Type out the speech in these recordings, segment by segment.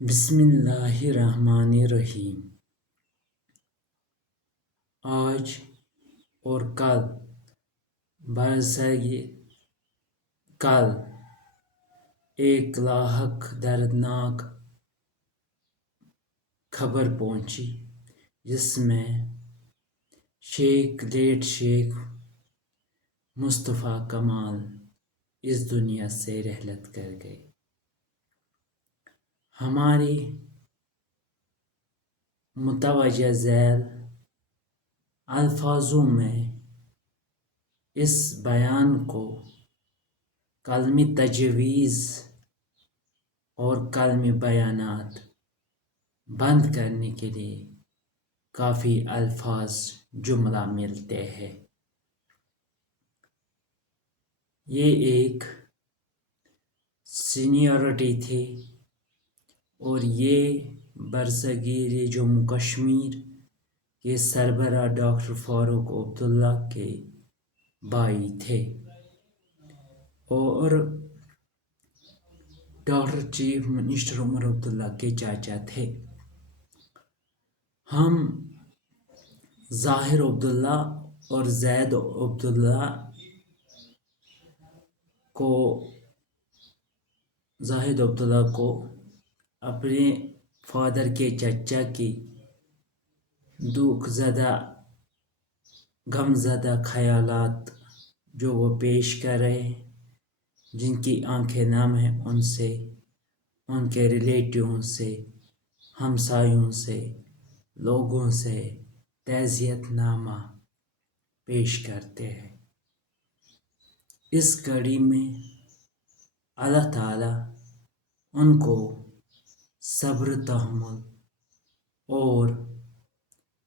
بسم اللہ الرحمن الرحیم۔ آج اور کل برسگے کل ایک لاحق دردناک خبر پہنچی جس میں لیٹ شیخ مصطفیٰ کمال اس دنیا سے رحلت کر گئے۔ ہماری متوجہ ذیل الفاظوں میں اس بیان کو کلمی تجویز اور کلمی بیانات بند کرنے کے لیے کافی الفاظ جملہ ملتے ہیں۔ یہ ایک سینیورٹی تھی اور یہ برصغیر جموں کشمیر کے سربراہ ڈاکٹر فاروق عبداللہ کے بھائی تھے اور doctor chief minister Omar Abdullah کے چاچا تھے۔ ہم ظاہر عبداللہ اور زید عبداللہ کو اپنے فادر کے چچا کی دکھ زدہ غم زدہ خیالات جو وہ پیش کر رہے ہیں، جن کی آنکھیں نم ہیں، ان سے، ان کے ریلیٹیووں سے، ہمسایوں سے، لوگوں سے تعزیت نامہ پیش کرتے ہیں۔ اس کڑی میں اللہ تعالیٰ ان کو صبر تحمل اور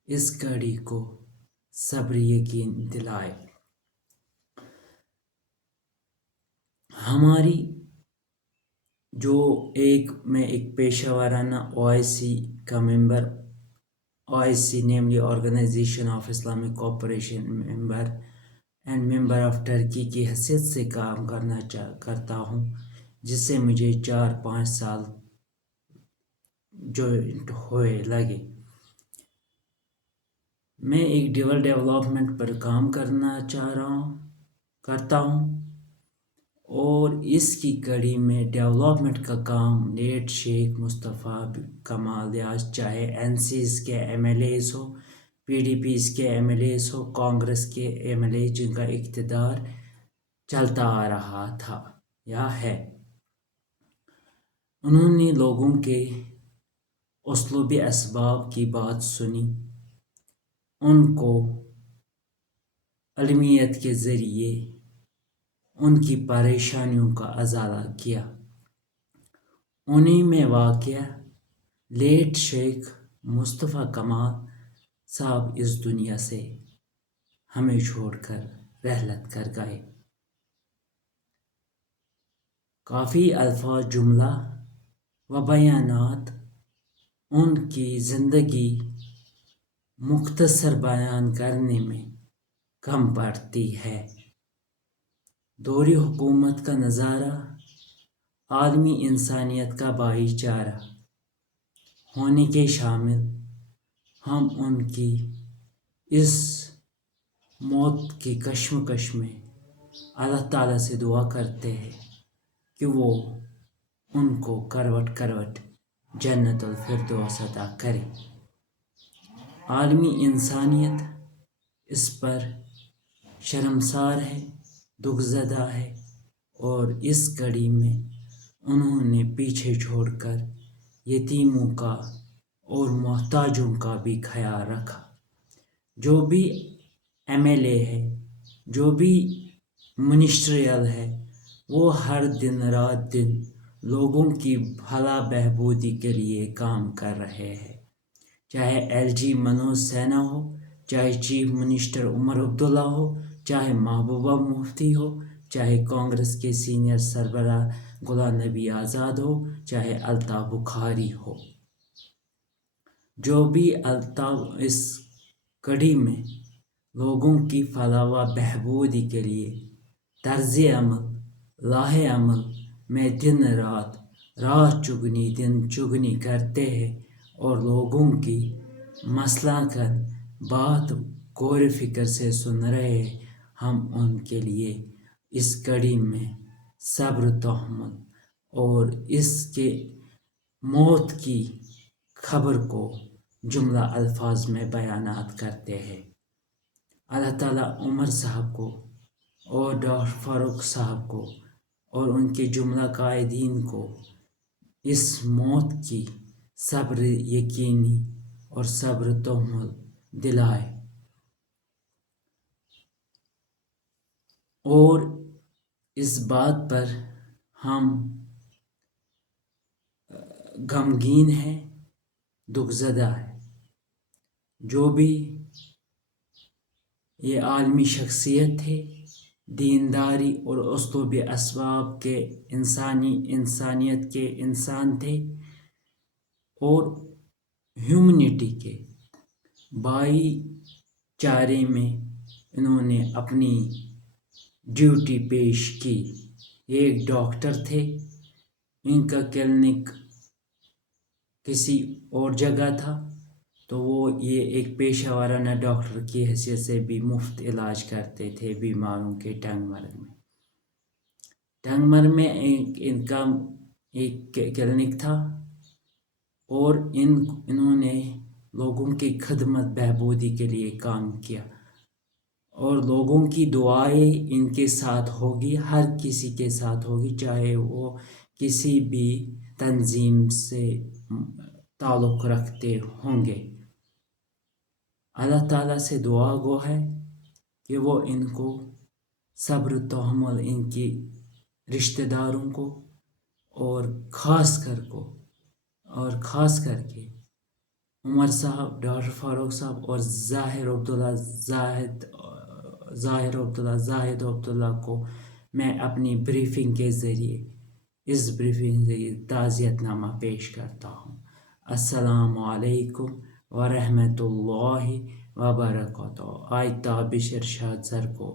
اس کڑی کو صبر یقین دلائے۔ ہماری میں ایک پیشہ ورانہ OIC کا member, OIC namely organisation of Islamic cooperation member and member of Turkey کی حیثیت سے کام کرتا ہوں، جس سے مجھے 4-5 سال جوائنٹ ہوئے لگے۔ میں ایک ڈیولپمنٹ پر کام کرتا ہوں اور اس کی کڑی میں ڈیولپمنٹ کا کام لیٹ شیخ مصطفیٰ کمال ریاض، چاہے NCs کے MLAs ہو، PDPs کے MLAs ہو، کانگریس کے MLA جن کا اقتدار چلتا آ رہا تھا یا ہے، انہوں نے لوگوں کے اسلوبی اسباب کی بات سنی، ان کو علمیت کے ذریعے ان کی پریشانیوں کا ازالہ کیا۔ انہی میں واقع لیٹ شیخ مصطفیٰ کمال صاحب اس دنیا سے ہمیں چھوڑ کر رحلت کر گئے۔ کافی الفاظ جملہ و بیانات ان کی زندگی مختصر بیان کرنے میں کم پڑتی ہے۔ دوری حکومت کا نظارہ، عالمی انسانیت کا بھائی چارہ ہونے کے شامل ہم ان کی اس موت کی کشمکش میں اللہ تعالیٰ سے دعا کرتے ہیں کہ وہ ان کو کروٹ کروٹ جنت الفردوس عطا کرے۔ عالمی انسانیت اس پر شرمسار ہے، دکھ زدہ ہے، اور اس کڑی میں انہوں نے پیچھے چھوڑ کر یتیموں کا اور محتاجوں کا بھی خیال رکھا۔ جو بھی MLA ہے، جو بھی منسٹریل ہے، وہ ہر دن رات دن لوگوں کی بھلا بہبودی کے لیے کام کر رہے ہیں، چاہے LG منوج سنہا ہو، چاہے چیف منسٹر عمر عبداللہ ہو، چاہے محبوبہ مفتی ہو، چاہے کانگریس کے سینئر سربراہ غلام نبی آزاد ہو، چاہے الطاف بخاری ہو۔ جو بھی الطاف اس کڑی میں لوگوں کی فلاح و بہبودی کے لیے طرز عمل، راہ عمل میں دن رات رات چگنی دن چگنی کرتے ہیں اور لوگوں کی مثلاً بات غور و فکر سے سن رہے ہیں، ہم ان کے لیے اس گھڑی میں صبر تحمل اور اس کے موت کی خبر کو جملہ الفاظ میں بیانات کرتے ہیں۔ اللہ تعالیٰ عمر صاحب کو اور ڈاکٹر فاروق صاحب کو اور ان کے جملہ قائدین کو اس موت کی صبر یقینی اور صبر تحمل دلائے، اور اس بات پر ہم غمگین ہیں، دکھ زدہ ہے۔ جو بھی یہ عالمی شخصیت تھے، دینداری اور اسلوب اسباب کے انسانیت کے انسان تھے اور ہیومنٹی کے بھائی چارے میں انہوں نے اپنی ڈیوٹی پیش کی۔ یہ ایک ڈاکٹر تھے، ان کا کلینک کسی اور جگہ تھا، تو وہ یہ ایک پیشہ ورانہ ڈاکٹر کی حیثیت سے بھی مفت علاج کرتے تھے بیماروں کے ٹنگ مرگ میں۔ ٹنگ مرگ میں ان کا ایک کلینک تھا اور انہوں نے لوگوں کی خدمت بہبودی کے لیے کام کیا، اور لوگوں کی دعائیں ان کے ساتھ ہوگی، ہر کسی کے ساتھ ہوگی، چاہے وہ کسی بھی تنظیم سے تعلق رکھتے ہوں گے۔ اللہ تعالیٰ سے دعا گو ہے کہ وہ ان کو صبر تحمل، ان کی رشتہ داروں کو اور خاص کر کے عمر صاحب، ڈاکٹر فاروق صاحب اور ظاہر عبداللہ کو میں اپنی بریفنگ کے ذریعے تعزیت نامہ پیش کرتا ہوں۔ السلام علیکم ورحمۃ اللہ وبرکاتہ۔ آج تابش ارشاد سر کو